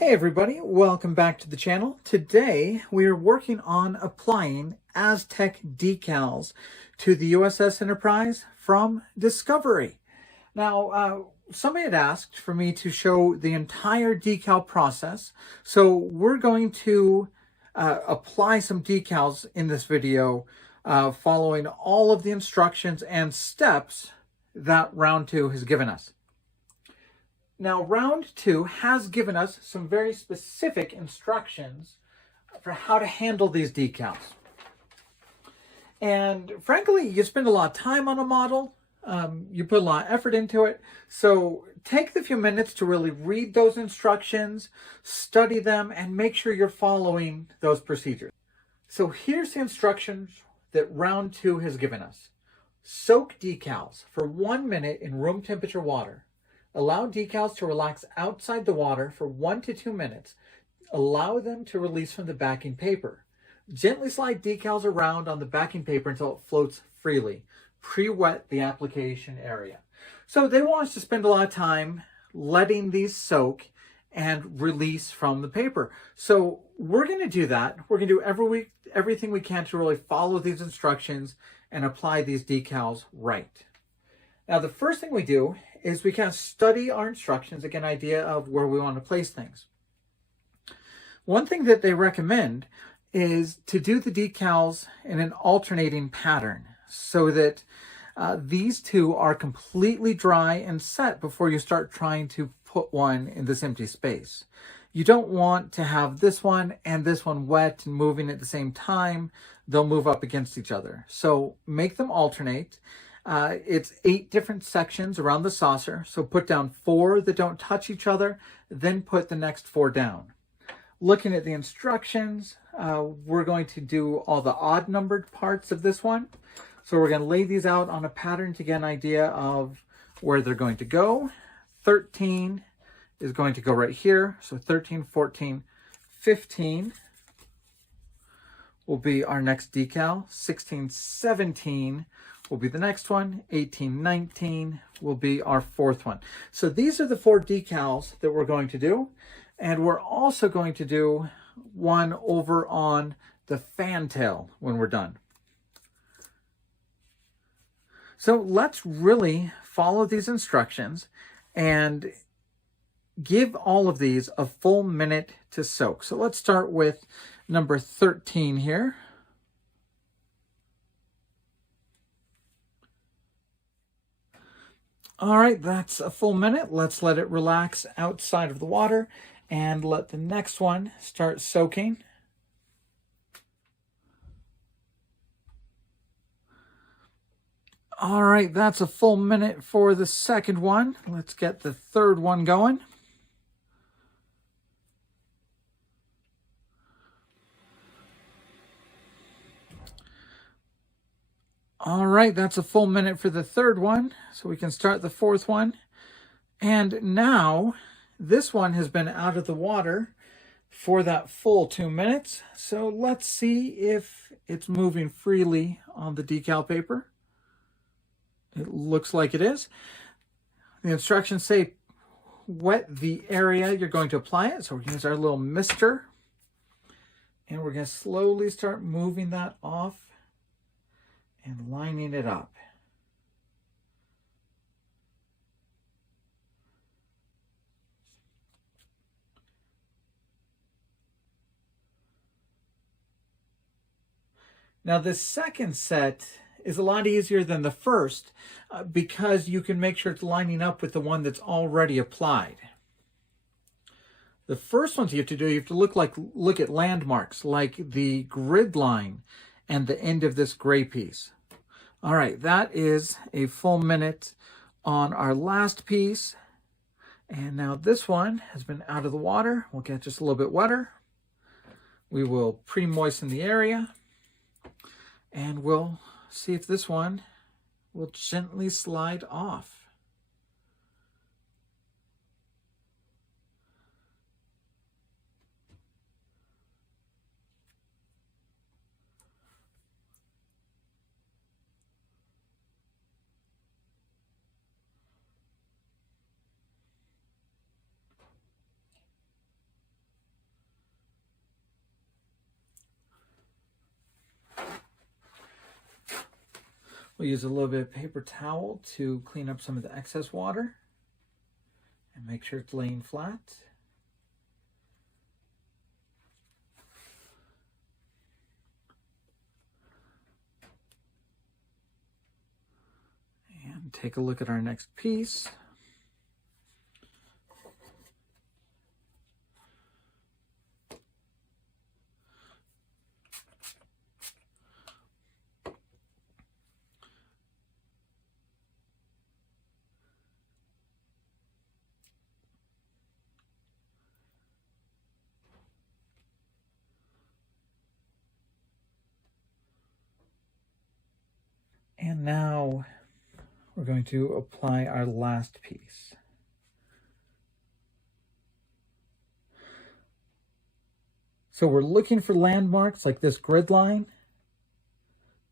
Hey everybody, welcome back to the channel. Today we are working on applying Aztec decals to the USS Enterprise from Discovery. Now, somebody had asked for me to show the entire decal process, so we're going to apply some decals in this video following all of the instructions and steps that round 2 has given us. Now, round 2 has given us some very specific instructions for how to handle these decals. And frankly, you spend a lot of time on a model, you put a lot of effort into it, so take the few minutes to really read those instructions, study them, and make sure you're following those procedures. So here's the instructions that round 2 has given us. Soak decals for 1 minute in room temperature water. Allow decals to relax outside the water for 1 to 2 minutes. Allow them to release from the backing paper. Gently slide decals around on the backing paper until it floats freely. Pre-wet the application area. So they want us to spend a lot of time letting these soak and release from the paper. So we're going to do that. We're going to do everything we can to really follow these instructions and apply these decals right. Now, the first thing we do is we kind of study our instructions to get an idea of where we want to place things. One thing that they recommend is to do the decals in an alternating pattern so that these two are completely dry and set before you start trying to put one in this empty space. You don't want to have this one and this one wet and moving at the same time. They'll move up against each other. So make them alternate. It's 8 different sections around the saucer. So put down 4 that don't touch each other, then put the next 4 down. Looking at the instructions, we're going to do all the odd numbered parts of this one. So we're going to lay these out on a pattern to get an idea of where they're going to go. 13 is going to go right here. So 13, 14, 15 will be our next decal. 16, 17 will be the next one. 18, 19 will be our 4th one. So these are the 4 decals that we're going to do. And we're also going to do one over on the fantail when we're done. So let's really follow these instructions and give all of these a full minute to soak. So let's start with number 13 here. All right, that's a full minute. Let's let it relax outside of the water and let the next one start soaking. All right, that's a full minute for the second one. Let's get the third one going. All right, that's a full minute for the third one. So we can start the 4th one. And now this one has been out of the water for that full 2 minutes. So let's see if it's moving freely on the decal paper. It looks like it is. The instructions say wet the area you're going to apply it. So we're going to use our little mister. And we're going to slowly start moving that off and lining it up. Now the second set is a lot easier than the first because you can make sure it's lining up with the one that's already applied. The first ones you have to do, you have to look at landmarks like the grid line and the end of this gray piece. All right, that is a full minute on our last piece. And now this one has been out of the water. We'll get just a little bit wetter. We will pre-moisten the area. And we'll see if this one will gently slide off. We'll use a little bit of paper towel to clean up some of the excess water and make sure it's laying flat. And take a look at our next piece. And now we're going to apply our last piece. So we're looking for landmarks like this grid line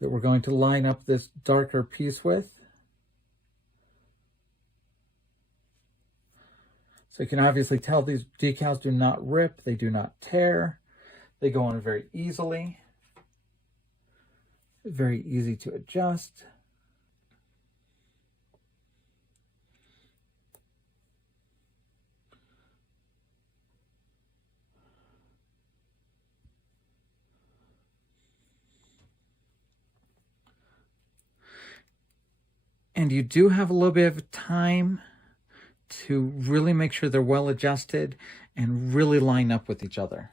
that we're going to line up this darker piece with. So you can obviously tell these decals do not rip, they do not tear, they go on very easily. Very easy to adjust. And you do have a little bit of time to really make sure they're well adjusted and really line up with each other.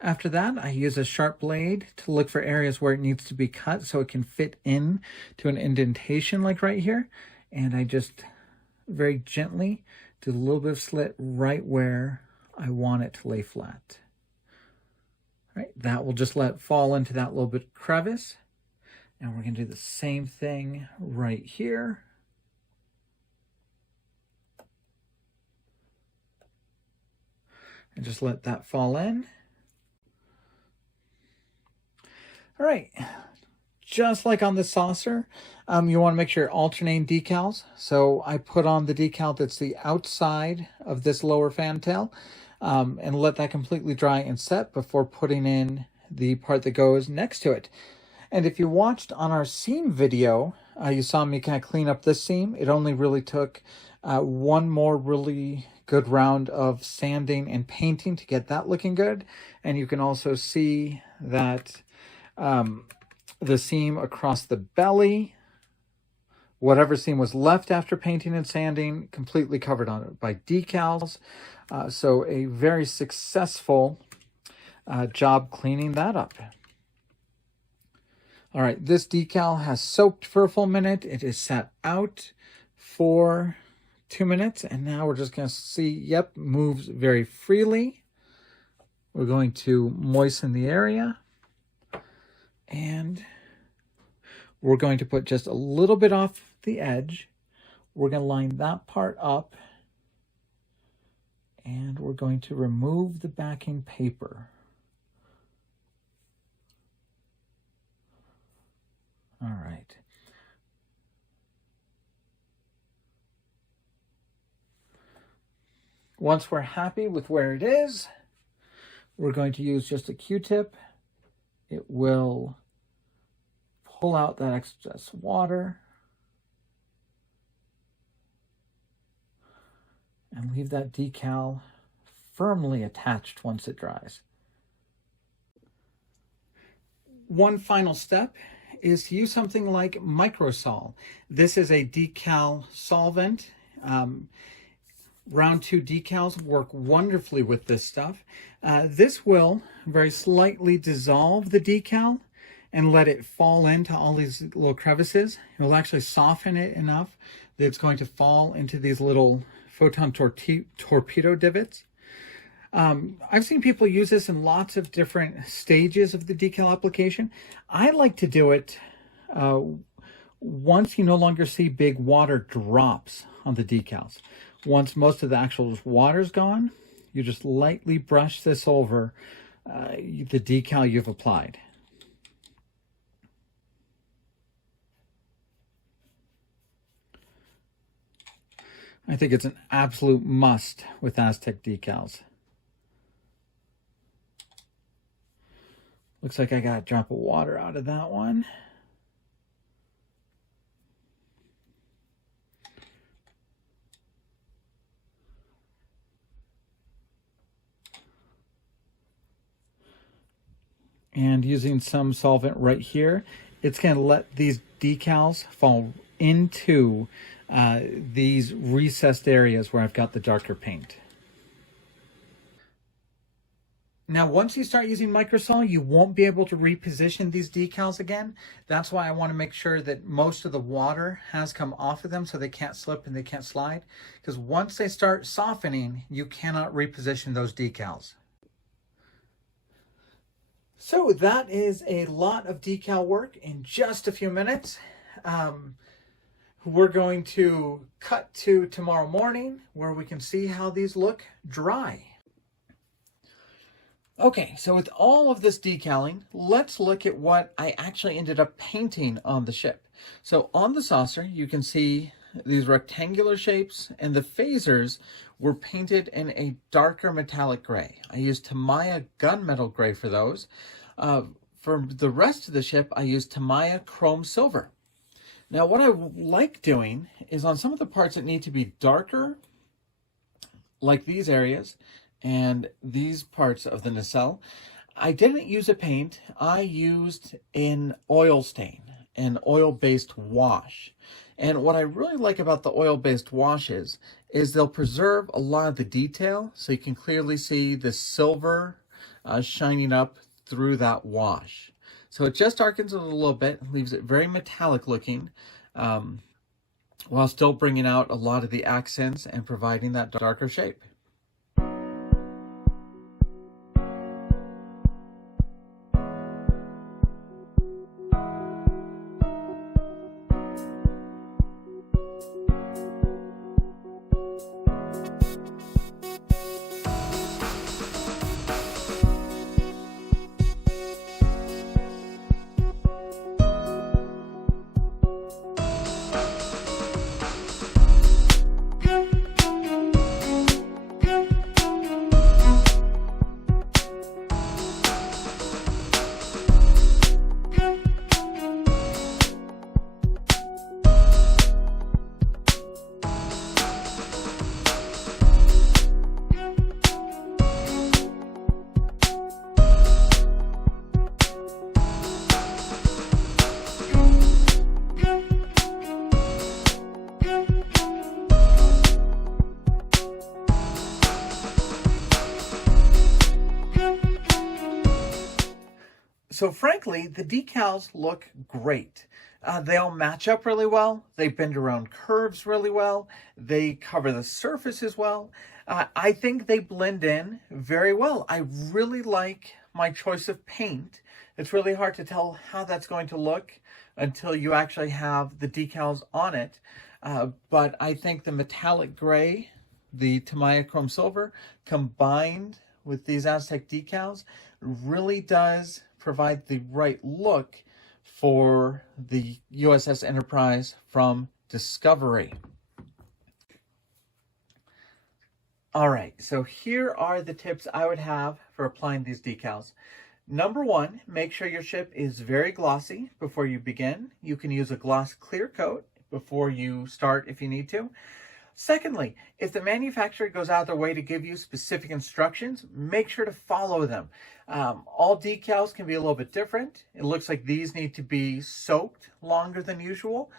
After that, I use a sharp blade to look for areas where it needs to be cut so it can fit in to an indentation like right here. And I just very gently do a little bit of slit right where I want it to lay flat. All right, that will just let it fall into that little bit crevice. And we're going to do the same thing right here. And just let that fall in. All right, just like on the saucer, you want to make sure you're alternating decals. So I put on the decal that's the outside of this lower fantail and let that completely dry and set before putting in the part that goes next to it. And if you watched on our seam video, you saw me kind of clean up this seam. It only really took one more really good round of sanding and painting to get that looking good. And you can also see that the seam across the belly, whatever seam was left after painting and sanding, completely covered on it by decals. So a very successful job cleaning that up. All right, this decal has soaked for a full minute. It is sat out for 2 minutes, and now we're just going to see, yep, moves very freely. We're going to moisten the area. And we're going to put just a little bit off the edge. We're going to line that part up. And we're going to remove the backing paper. All right. Once we're happy with where it is, we're going to use just a Q-tip. It will pull out that excess water and leave that decal firmly attached once it dries. One final step is to use something like Microsol. This is a decal solvent. Round 2 decals work wonderfully with this stuff. This will very slightly dissolve the decal and let it fall into all these little crevices. It will actually soften it enough that it's going to fall into these little photon torpedo divots. I've seen people use this in lots of different stages of the decal application. I like to do it once you no longer see big water drops on the decals. Once most of the actual water's gone, you just lightly brush this over the decal you've applied. I think it's an absolute must with Aztec decals. Looks like I got a drop of water out of that one. And using some solvent right here, it's going to let these decals fall into these recessed areas where I've got the darker paint. Now, once you start using microsol, you won't be able to reposition these decals again. That's why I want to make sure that most of the water has come off of them so they can't slip and they can't slide. Because once they start softening, you cannot reposition those decals. So that is a lot of decal work in just a few minutes. We're going to cut to tomorrow morning where we can see how these look dry. Okay, so with all of this decaling, let's look at what I actually ended up painting on the ship. So on the saucer, you can see these rectangular shapes, and the phasers were painted in a darker metallic gray. I used Tamiya gunmetal gray for those. For the rest of the ship, I used Tamiya chrome silver. Now, what I like doing is on some of the parts that need to be darker, like these areas, and these parts of the nacelle, I didn't use a paint. I used an oil stain, an oil-based wash. And what I really like about the oil-based washes is they'll preserve a lot of the detail, so you can clearly see the silver shining up through that wash. So it just darkens it a little bit, leaves it very metallic looking, while still bringing out a lot of the accents and providing that darker shape. So frankly, the decals look great. They all match up really well. They bend around curves really well. They cover the surface as well. I think they blend in very well. I really like my choice of paint. It's really hard to tell how that's going to look until you actually have the decals on it. But I think the metallic gray, the Tamiya chrome silver, combined with these Aztec decals really does provide the right look for the USS Enterprise from Discovery. All right, so here are the tips I would have for applying these decals. Number one, make sure your ship is very glossy before you begin. You can use a gloss clear coat before you start if you need to. Secondly, if the manufacturer goes out of their way to give you specific instructions, make sure to follow them. All decals can be a little bit different. It looks like these need to be soaked longer than usual.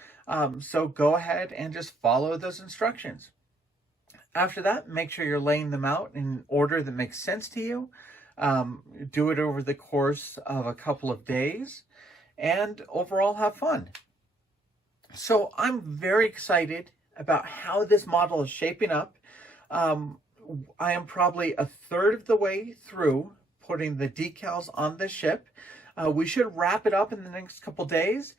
So go ahead and just follow those instructions. After that, make sure you're laying them out in order that makes sense to you. Do it over the course of a couple of days, and overall have fun. So I'm very excited about how this model is shaping up. I am probably a third of the way through putting the decals on the ship. We should wrap it up in the next couple days.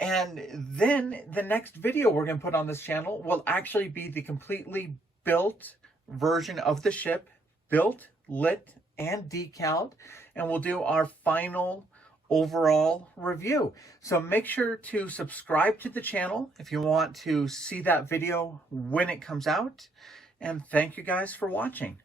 And then the next video we're going to put on this channel will actually be the completely built version of the ship, built, lit, and decaled. And we'll do our final overall review. So make sure to subscribe to the channel if you want to see that video when it comes out. And thank you guys for watching.